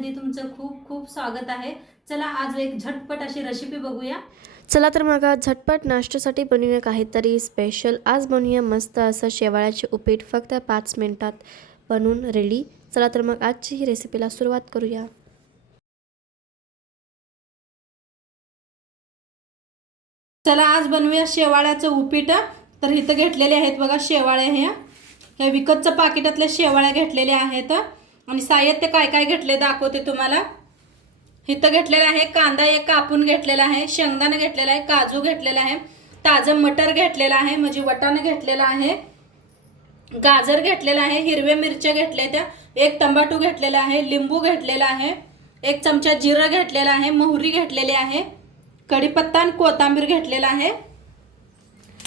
फॅमिलीमध्ये तुमचं खूप खूप स्वागत आहे. चला आज एक झटपट अशी रेसिपी बघूया. चला तर मग आज झटपट नाश्त्यासाठी बनवूया काहीतरी स्पेशल आज बनवूया मस्त असं शेवाळ्याचे उपीट फक्त पाच मिनिटात बनवून रेडी चला तर मग आजची ही रेसिपीला सुरुवात करूया. चला आज बनवूया शेवाळ्याचं उपीट. तर इथं घेतलेले आहेत बघा शेवाळ्या ह्या ह्या विकतचं पाकिटातल्या शेवाळ्या घेतलेल्या आहेत. आणि साहित्य काय काय घेतले दाखवते तुम्हाला? इथं घेतलेलं आहे कांदा एक कापून घेतलेला आहे शेंगदाणा घेतलेला आहे काजू घेतलेला आहे ताजं मटर घेतलेलं आहे म्हणजे वटाणं घेतलेला आहे गाजर घेतलेला आहे हिरव्या मिरच्या घेतल्या त्या एक तंबाटू घेतलेला आहे लिंबू घेतलेला आहे एक चमचा जिरं घेतलेला आहे मोहरी घेतलेली आहे कढीपत्ता आणि कोथिंबीर घेतलेला आहे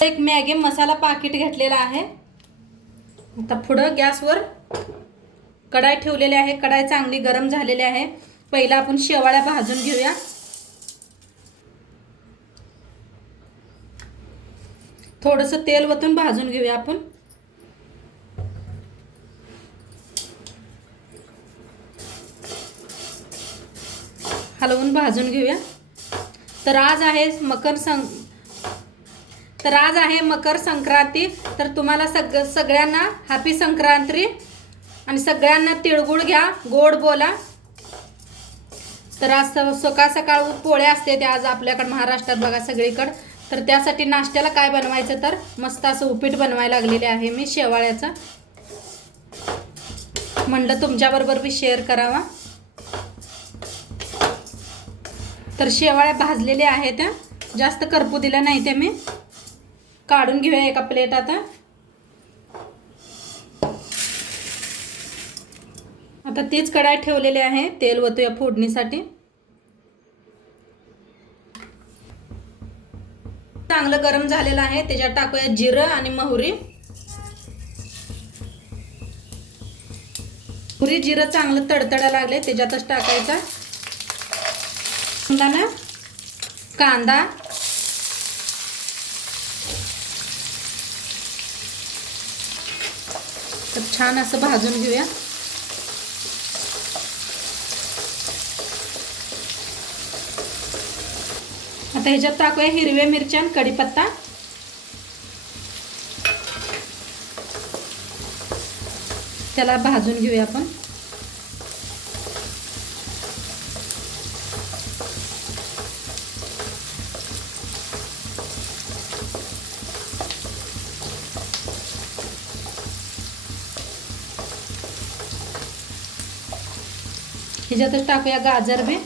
एक मॅगी मसाला पाकिट घेतलेला आहे. आता पुढं गॅसवर कढाई ठेवलेली आहे. कढाई चांगली गरम झालेली आहे. पहिला आपण शेवाळ्या भाजून घेऊया. थोडंसं तेल वतून भाजून घेऊया आपण. हलवून भाजून घेऊया. तर आज आहे मकर सं तर आज आहे मकर संक्रांती. तर तुम्हाला सग सगळ्यांना हॅपी संक्रांती. आणि सगळ्यांना तिळगुळ घ्या गोड बोला. तर आज सकाळ सकाळ पोळ्या असते त्या आज आपल्याकडे महाराष्ट्रात बघा सगळीकडं. तर त्यासाठी नाश्त्याला काय बनवायचं तर मस्त असं उपीट बनवायला लागलेले आहे मी शेवाळ्याचं. म्हणलं तुमच्याबरोबर बी शेअर करावा. तर शेवाळ्या भाजलेल्या आहेत. त्या जास्त करपू दिल्या नाही ते मी. काढून घेऊया एका प्लेट आता. आता तीच कढाई ठेवलेली आहे तेल वतूया फोडणीसाठी. चांगलं गरम झालेलं आहे त्याच्यात टाकूया जिरं आणि मोहरी. मोहरी जिरं चांगलं तडतडा लागले त्याच्यातच टाकायचा. ना कांदा. तर छान असं भाजून घेऊया. आता ह्याच्यात टाकूया हिरव्या मिरच्या आणि कढीपत्ता. त्याला भाजून घेऊया आपण. ह्याच्यातच टाकूया गाजर बी.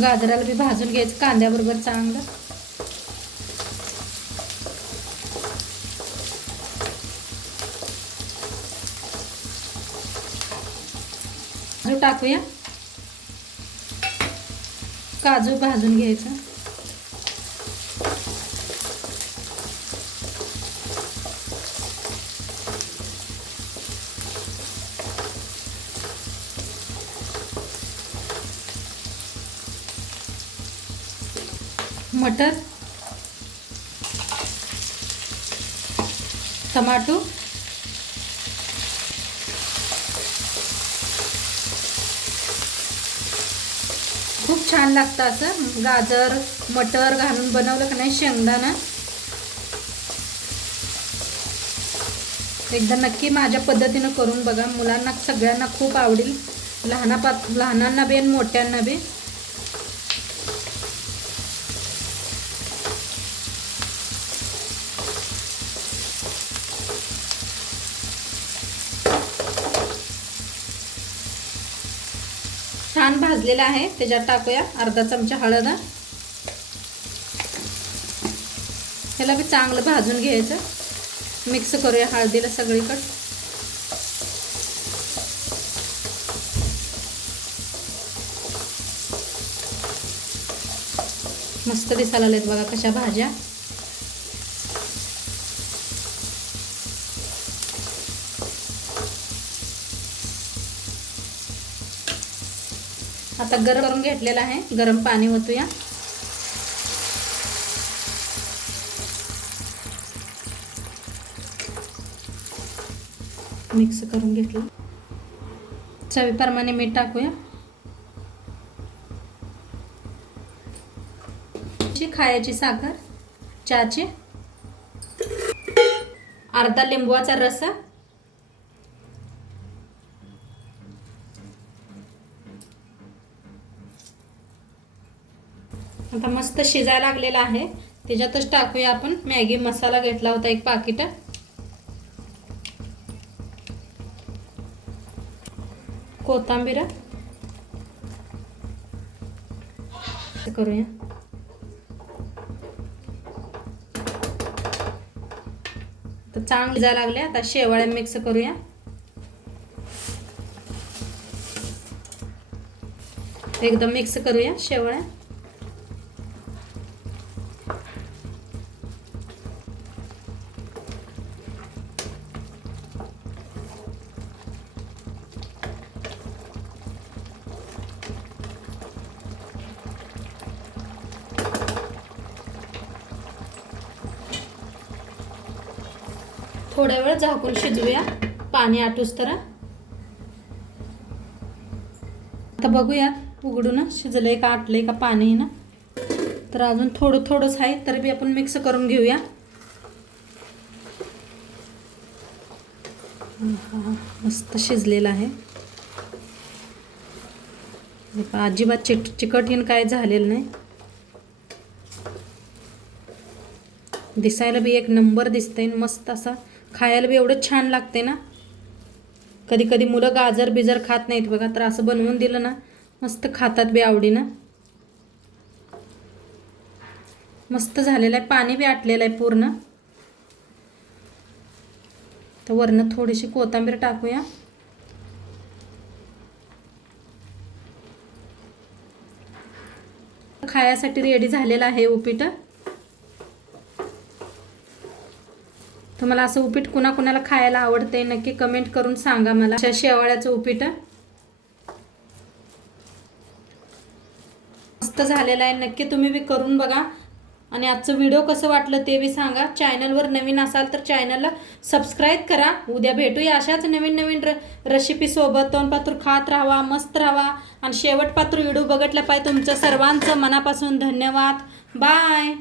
गाजराला बी भाजून घ्यायचं कांद्याबरोबर चांगलं. काजू टाकूया. काजू भाजून घ्यायचं. मटर टमाटो खूप छान लागतं असं. गाजर मटर घालून बनवलं का नाही शेंगदाणा एकदा नक्की माझ्या पद्धतीनं करून बघा. मुलांना सगळ्यांना खूप आवडेल. लहानापा लहानांना बी आणि मोठ्यांना बी. छान भाजलेला आहे. त्याच्यात टाकूया अर्धा चमचा हळद. ह्याला बी चांगलं भाजून घ्यायचं. मिक्स करूया हळदीला सगळीकडं. मस्त दिसायला लागलेत बघा कशा भाज्या. आता गरम करून घेतलेला आहे. गरम पाणी ओतूया. मिक्स करून घेतलं. चवीप्रमाणे मीठ टाकूया. ची खायची साखर चहाची. अर्धा लिंबूचा रस. आता मस्त शिजायला लागलेला आहे. त्याच्यातच टाकूया आपण. मॅगी मसाला घेतला होता एक पाकिट. कोथिंबीर. करूया. तर चांगली जायला लागले. आता शेवाळ्या मिक्स करूया. एकदम मिक्स करूया शेवाळ्या थोड्या वेळ झाकून शिजवूया. पाणी आटूस तर आता बघूया उघडून शिजलंय का आटलंय का पाणी ना. तर अजून थोडं थोडंच आहे तरी बी आपण मिक्स करून घेऊया. मस्त शिजलेलं आहे. अजिबात चिट चिकटहीन काय झालेलं नाही. दिसायला बी एक नंबर दिसतंय मस्त असा खायला बी एवढं छान लागते ना. कधी कधी मुलं गाजर बिजर खात नाहीत बघा तर असं बनवून दिलं ना मस्त खातात बी आवडीनं. मस्त झालेलं आहे पाणी बी आटलेलं आहे पूर्ण. तर वरनं थोडीशी कोथिंबीर टाकूया. खायासाठी रेडी झालेलं आहे उपीट. तुम्हाला असं उपीट कुणाकुणाला खायला आवडते नक्की कमेंट करून सांगा मला. अशा शेवाळ्याचं उपीट. मस्त झालेलं आहे. नक्की तुम्ही बी करून बघा. आणि आजचं व्हिडिओ कसं वाटलं ते बी सांगा. चॅनलवर नवीन असाल तर चॅनलला सबस्क्राईब करा. उद्या भेटूया अशाच नवीन नवीन र रेसिपीसोबत तोंडपातूर खात राहावा मस्त राहावा. आणि शेवटपात्र व्हिडिओ बघितला पाहिजे तुमचं सर्वांचं मनापासून धन्यवाद. बाय